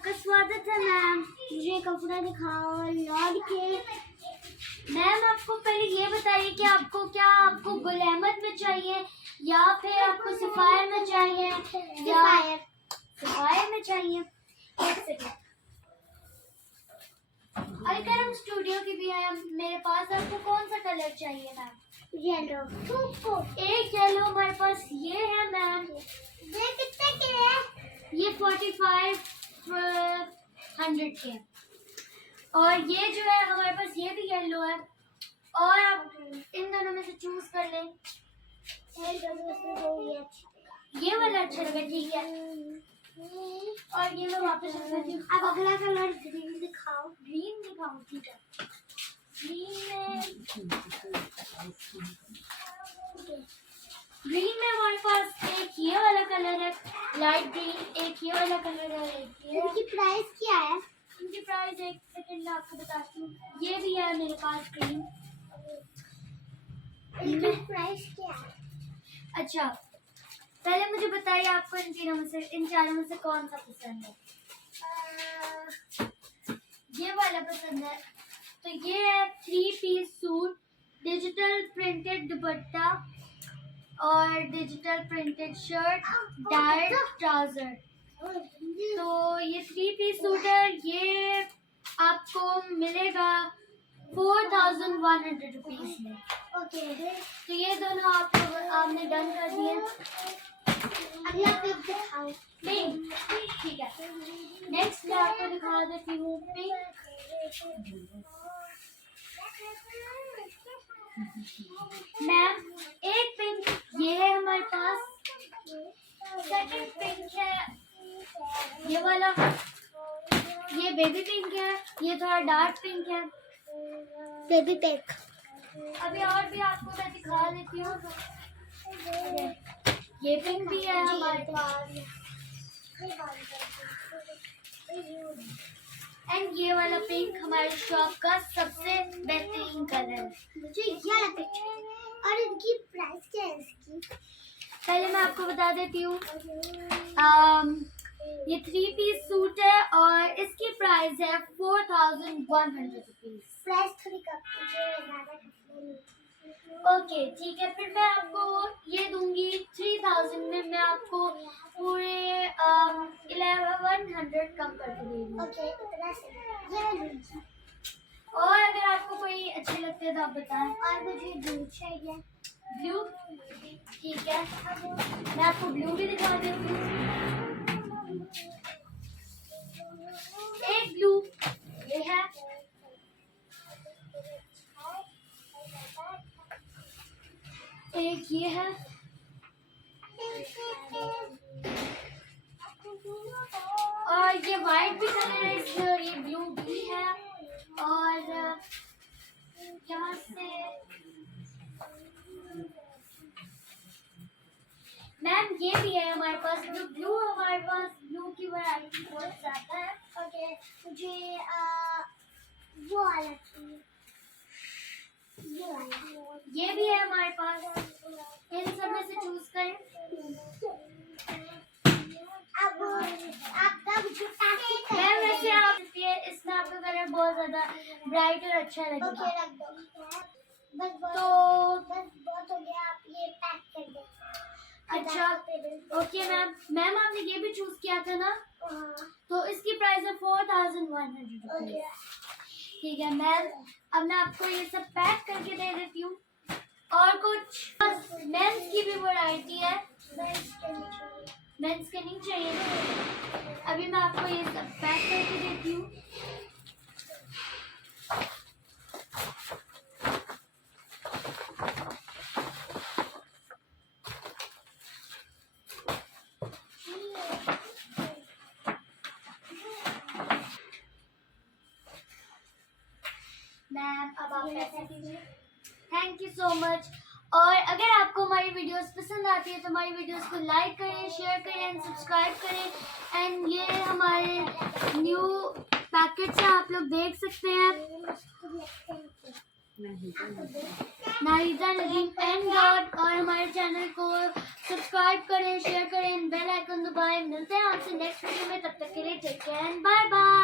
आपका स्वागत है मैम। मुझे कपड़ा दिखाओ लॉर्ड के। मैम आपको पहले ये बताइए कि आपको गुल अहमद में चाहिए या फिर आपको सफायर में चाहिए या सफायर में चाहिए। एक सेकंड, अलकरम स्टूडियो की भी है मेरे पास। आपको कौन सा कलर चाहिए मैम? येलो। एक येलो हमारे पास ये है मैम। ये कितने के है? ये 4500 के। और ये जो है हमारे पास ये भी येलो है। और आप इन दोनों में से चूज कर लें। ये वाला अच्छा लगा, ठीक है। और ये मैं वापस रख देती हूँ। अब अगला कलर ग्रीन दिखाओ। ग्रीन दिखाओ, ठीक है। ग्रीन में हमारे पास एक ये वाला कलर है लाइट ग्रीन, एक ये वाला कलर है, एक ये। इनकी प्राइस क्या है? इनकी प्राइस एक सेकंड में आपको बताती हूँ। ये भी है मेरे पास ग्रीन। इनकी प्राइस क्या है? अच्छा, पहले मुझे बताइए आपको इन चारों में से कौन सा पसंद है? ये वाला पसंद है। तो ये है 3 piece suit, digital printed dupatta और digital printed shirt, diet trouser. तो ये 3 पीस सूट है। ये आपको मिलेगा 4100 रुपीज में। ओके, तो ये दोनों आपने डन कर दिए। अगला पिंक दिखाओ। पिंक, ठीक है। नेक्स्ट मैं आपको दिखा देती हूँ पिंक। मैम एक पिंक ये है हमारे पास। सेकंड पिंक है ये वाला, ये बेबी पिंक है। ये थोड़ा डार्क पिंक है, बेबी पिंक। अभी और भी आपको मैं दिखा देती हूँ। ये पिंक भी है हमारे पास। एंड ये वाला पिंक हमारे शॉप का सबसे बेहतरीन कलर है। मुझे ये वाला पिंक चाहिए। और इनकी प्राइस क्या है इसकी? पहले मैं आपको बता देती हूँ। ये 3 पीस सूट है और इसकी प्राइस है 4100 रुपीज। प्राइस थोड़ी कम। ओके, ठीक है। फिर मैं आपको ये दूंगी 3000 में। मैं आपको पूरे 1100 कम करके दूंगी। ओके, और अगर आपको कोई अच्छे लगते हैं तो आप बताएं। और मुझे ब्लू चाहिए। ब्लू, ठीक है। मैं आपको ब्लू भी दिखा देती हूँ। एक ब्लू ये है। एक ये है। और ये वाइट भी कलर है, ये ब्लू भी है। और यहाँ से मैम ये भी है हमारे पास ब्लू। हमारे पास ब्लू की वैरायटी बहुत ज्यादा है। ओके, मुझे वो वाला चाहिए। ये भी है हमारे पास। इन सब में से चूज करें। अब आपका मैम वैसे आप इसमें आपका कलर बहुत ज्यादा ब्राइट और अच्छा लगेगा। ओके, रख दो। बस बहुत हो गया। आप ये पैक कर दें। अच्छा, ओके मैम आपने ये भी चूज किया था ना? तो इसकी प्राइस है 4100 रुपीज। ठीक है मैम, अब मैं आपको ये सब पैक करके दे देती हूँ। और कुछ मेंस की भी वैरायटी है। मेंस के नहीं चाहिए। अभी मैं आपको ये सब पैक करके देती हूँ। मैम अब आप पैसे दीजिए। Thank you so much. और अगर आपको हमारी वीडियोस पसंद आती है तो हमारी वीडियोस को लाइक करें, शेयर करें एंड सब्सक्राइब करें। एंड ये हमारे न्यू पैकेट्स हैं, आप लोग देख सकते हैं। Nahida Nadeem and God. और हमारे चैनल को सब्सक्राइब करें, शेयर करें, बेल आइकन दबाएं। मिलते हैं आपसे नेक्स्ट वीडियो में, तब तक के लिए take care and bye bye.